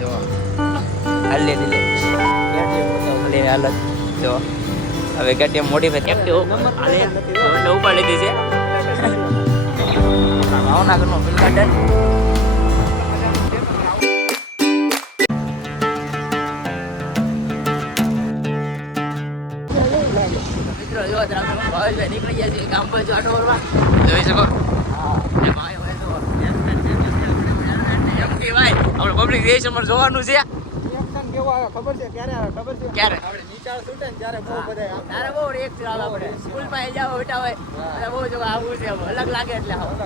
જો જો હવે હાલે એટલે ઉપાડી લીધી છે ભાવનગરનો મિલ ગાર્ડન મિત્રો જો નીકળી ગયા છે ગામ બાજુ આટો મારવા જોઈ શકો? એ ભાઈ ભાઈ જો એમ કે ભાઈ આપણે પબ્લિક રિએક્શન જોવાનું છે. ક્યારે તારે બહુ એક જવાબ આપણે. સ્કૂલમાં જાવ બેટા હોય બહુ જો આવું છે અલગ લાગે એટલે આવું.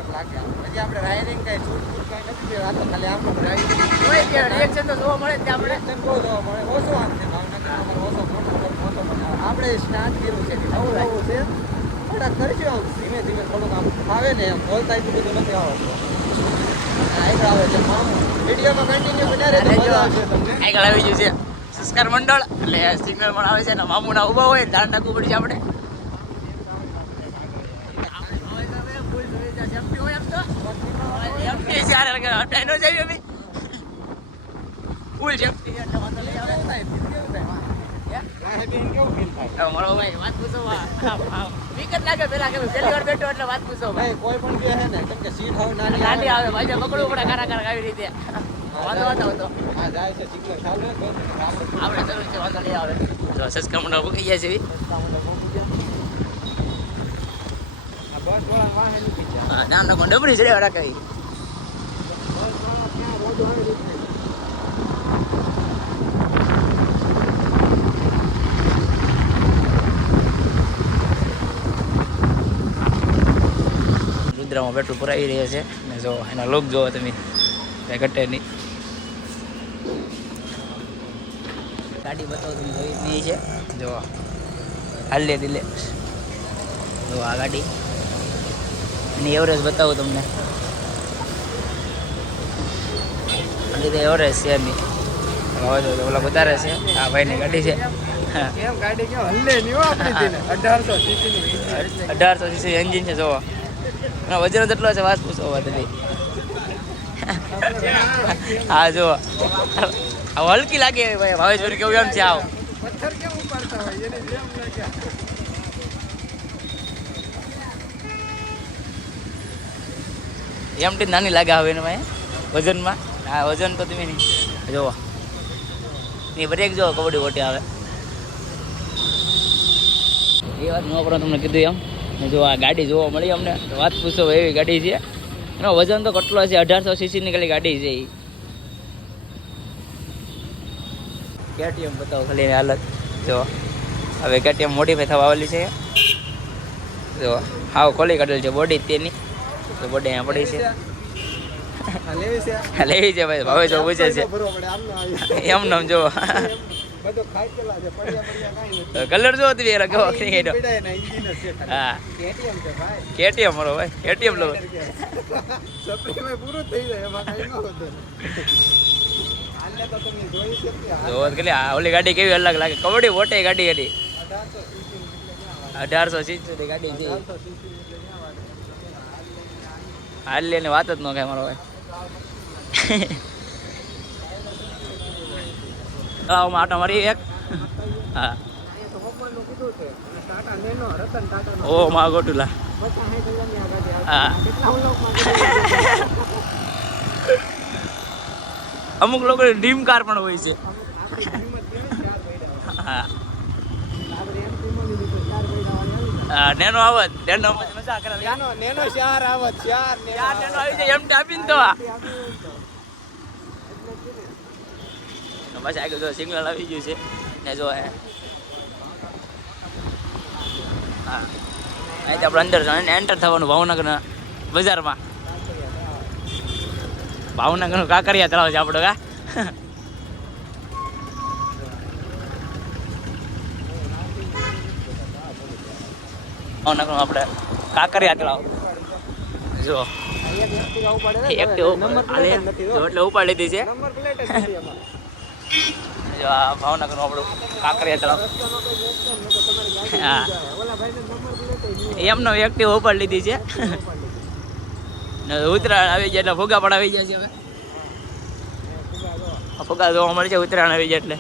કોઈ કે રિએક્શન તો જોવા મળે જ છે. આપણે આપણે સ્ટાર્ટ કર્યું છે. નવું નવું છે. થોડાક કરજો આમ ધીમે ધીમે થોડુંક આમ આવે ને એમ બોલતા એટલું બધું નથી આવડતું આગળ આવે છે વિડીયોમાં કન્ટિન્યુ બન્યા રહેજો મજા આવશે તમને. આગળ આવી ગયું છે સંસ્કાર મંડળ એટલે સિગ્નલ પણ આવે છે ને મામુના ઊભા હોય ધ્યાન રાખવું પડશે આપણે. ફૂલ સેફટી નામ ડબરી ચડ્યા રાખે રુદ્રામાં પેટ્રોલ પુરાવી રહ્યા છે. અને જો એના લોક જોવો તમે. કઈ ઘટે નહીં ગાડી બતાવો તમે જોઈ નહીં છે. જો હાલે દિલે. જો આ ગાડી. એની એવરેજ બતાવું તમને. તો એવરેજ છે હવે જો ઓલા વધારે છે આ ભાઈની ગાડી છે. હા કેમ ગાડી થઈને અઢારસો સીસી એન્જિન છે જોવો. એનો વજન જેટલો છે, વાત પૂછો વાત હા જો હલકી લાગે ભાઈ ભાવેશ્વરી કેવું એમ છે, આવ. લાગ્યા એમટી નાની લાગે હવે એમાં વજનમાં. હા, વજન તો તમે નહીં. જોવો એ બ્રેક જુઓ, કબડ્ડી ઓટી આવે. એ વાત નો પણ તમને કીધું એમ. ને જો આ ગાડી જોવા મળી અમને વાત પૂછો એવી ગાડી છે. એનો વજન તો કેટલો છે? અઢારસો સીસીની ખાલી ગાડી છે એ કેટીએમ બતાવો ખાલી એની હાલત. જો હવે કેટીએમ મોડીફાઈ થવા આવેલી છે. જો હાવ ખોલી કાઢેલ છે બોડી તેની. તો બોડી અહીંયા પડી છે. લેવી છે. ભાઈ. ભાવે જો પૂછે છે. એમ નામ જો. બધું ખાઈ છે પડ્યા પડ્યા કાંઈ કલર જો હતી એનો કેવો પીડાય ને જ છે હા. કેટીએમ છે ભાઈ. કેટીએમ મારો ભાઈ કેટીએમ લો સપ્લીમાં પૂરો થઈ રહ્યો એમાં કઈ ન હોતું આને તો તમે જોઈ છે કે આ કે આ ઓલી ગાડી કેવી અલગ લાગે? કબડ્ડી મોટી ગાડી હતી. 1800 cc એટલે વાત? સીસી ગાડી છે 1800 cc એટલે હાલ એની વાત જ ન કાંઈ મારો ભાઈ. તળાવમાં આટો મારી એક. હા. ઓ મા ગોટુલા. હા? અમુક લોકો ડ્રીમ કાર પણ હોય છે. નેનો આવત. નેનો મજા કરે નેનો નેનો ચાર આવત શહેર નેનો. આવી જાય એમ ટાપીને તો આવત. આપી હોય તો. એટલે જ કીધું. પછી આગળ જો સિગ્નલ આવી ગયું છે. ને જો હે. અહીંથી આપણે અંદર એન્ટર થવાનું ભાવનગરના બજારમાં. ભાવનગરનું કાંકરિયા તળાવ છે આપણો કા? ભાવનગરનું આપણે કાંકરિયા તળાવ. જો. એક એક્ટિવા ઉપાડે એટલે ઉપાડી દીધી છે. ભાવનગરનું આપણું કાંકરિયા તળાવ. હા. એમનો એક્ટિવ ઉપર લીધી છે. ઉત્તરાયણ આવી જાય એટલે ફુગા પણ આવી જાય છે હવે. ફુગા જોવા મળે છે ઉત્તરાયણ આવી જાય એટલે.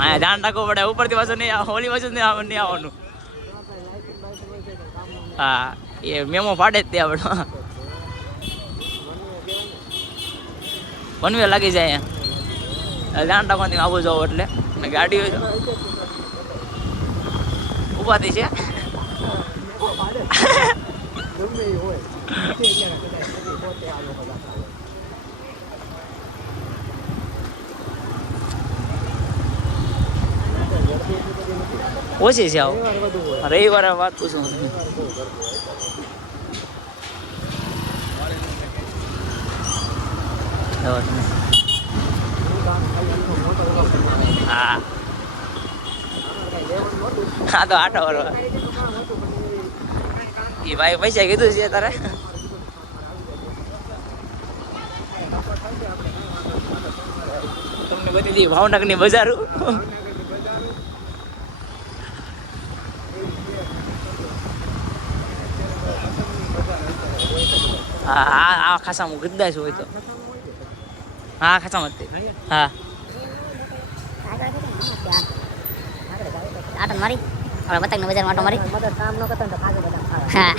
હા ધ્યાન રાખવું પડે, ઉપરથી પાછું નહીં હોલી પાછું નહીં નહીં આવવાનું. હા, એ મેમો ફાડે જ તે આપણો. વનવે લાગી જાય ધ્યાન રાખવાથી આવું જાવ એટલે. ને ગાડી હોય તો. ઉભાથી છે. ઓછી છે આવું. રવિવારે વાત પૂછું. હવે તમે. હું. હા, તો કીધું કામ એ ભાઈ પૈસા કીધું છે તારે તમને બધી દી ભાવનગરની બજારું હા આ ખાસામાં ગદ્દાશ હોય તો હા, ખાસા જ તે. હા આટો મારી આપણે બતકના બજારમાં આટો મારી કામ નો કરતા. હા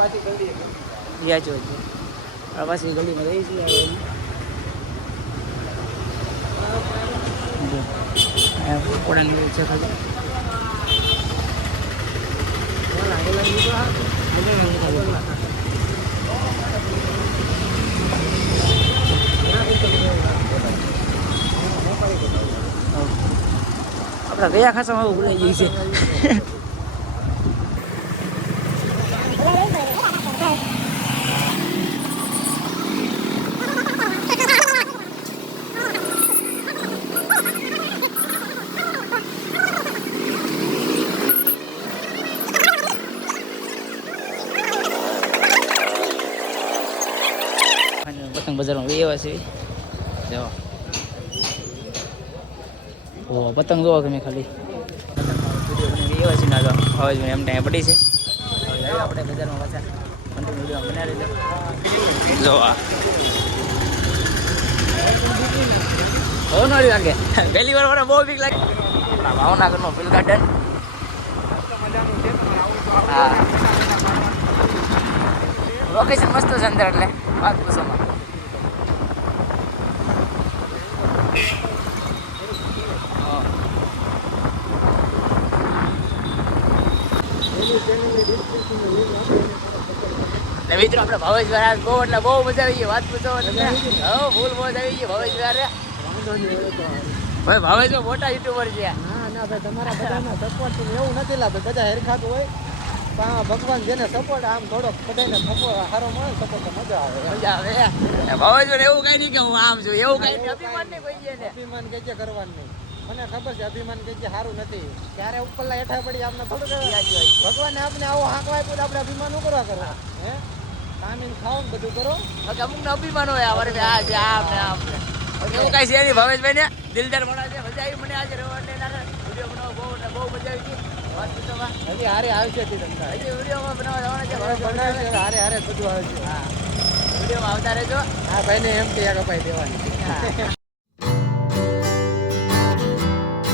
પાછી હોય છે આ પાછી ગલીમાં રહી છે હવે. કોડાની રહી છે ખાલી? આપણા ગયા ખાસામાં ભૂલાઈ ગઈ છે અને પતંગ બજારમાં બે એવા છે. જો. ઓ, પતંગ જોવો તમે ખાલી. એવા છે ના હવે જો એમ ટાઈમ પડી છે આપણે બજારમાં પાછા જો આ બહુ નડી લાગે. પહેલી બહુ બીક લાગે ભાવનગરનો ફિલ ગાર્ડન હા. લોકેશન મસ્ત છે અંદર એટલે. વાત પૂછો માં. હા. ને મિત્રો આપણે ભવેશ વાળા બહુ એટલે બહુ મજા આવી ગઈ વાત પૂછો હા ફૂલ મોજ આવી ગઈ ભવેશ તો. ભાઈ ભાવેશ મોટા યુટ્યુબર છે. ના ના ભાઈ તમારા બધાના સપોર્ટ એવું નથી લાગતું. બધા હેરખાતું હોય. પણ ભગવાન જેને સપોર્ટ આમ થોડોક બધાને સપોર્ટ સારો મળે સપોર્ટ તો મજા આવે. મજા આવે એ એવું કઈ નહીં કે હું આમ છું એવું કઈ નહીં. અભિમાન નહીં છે ને અભિમાન કે છે કરવાનું નહીં. મને ખબર છે અભિમાન કે સારું નથી. ક્યારે ઉપરલા હેઠા પડી આપણે થોડું. ભગવાને આપણે આવો હાંકવાય આપ્યું આપણે અભિમાન કરવા કરવા? હે? કામીન ખાઓ ને બધું કરો. અમુક ને અભિમાન હોય આ વર્ષે આ છે આમ ને આમ એવું કઈ છે નહીં. ભાવેશભાઈ ને દિલદાર માણસ છે. મજા આવી. મને આજે રવા વીડિયો બનાવવા બહુ બહુ મજા આવી માં. હજી હારે આવશે હજી વિડીયોમાં બનાવવા જવાના છે હારે હારે બધું છે હા. વિડીયોમાં આવતા રહેજો. આ ભાઈને એમ કે કપાઈ દેવાની. હા.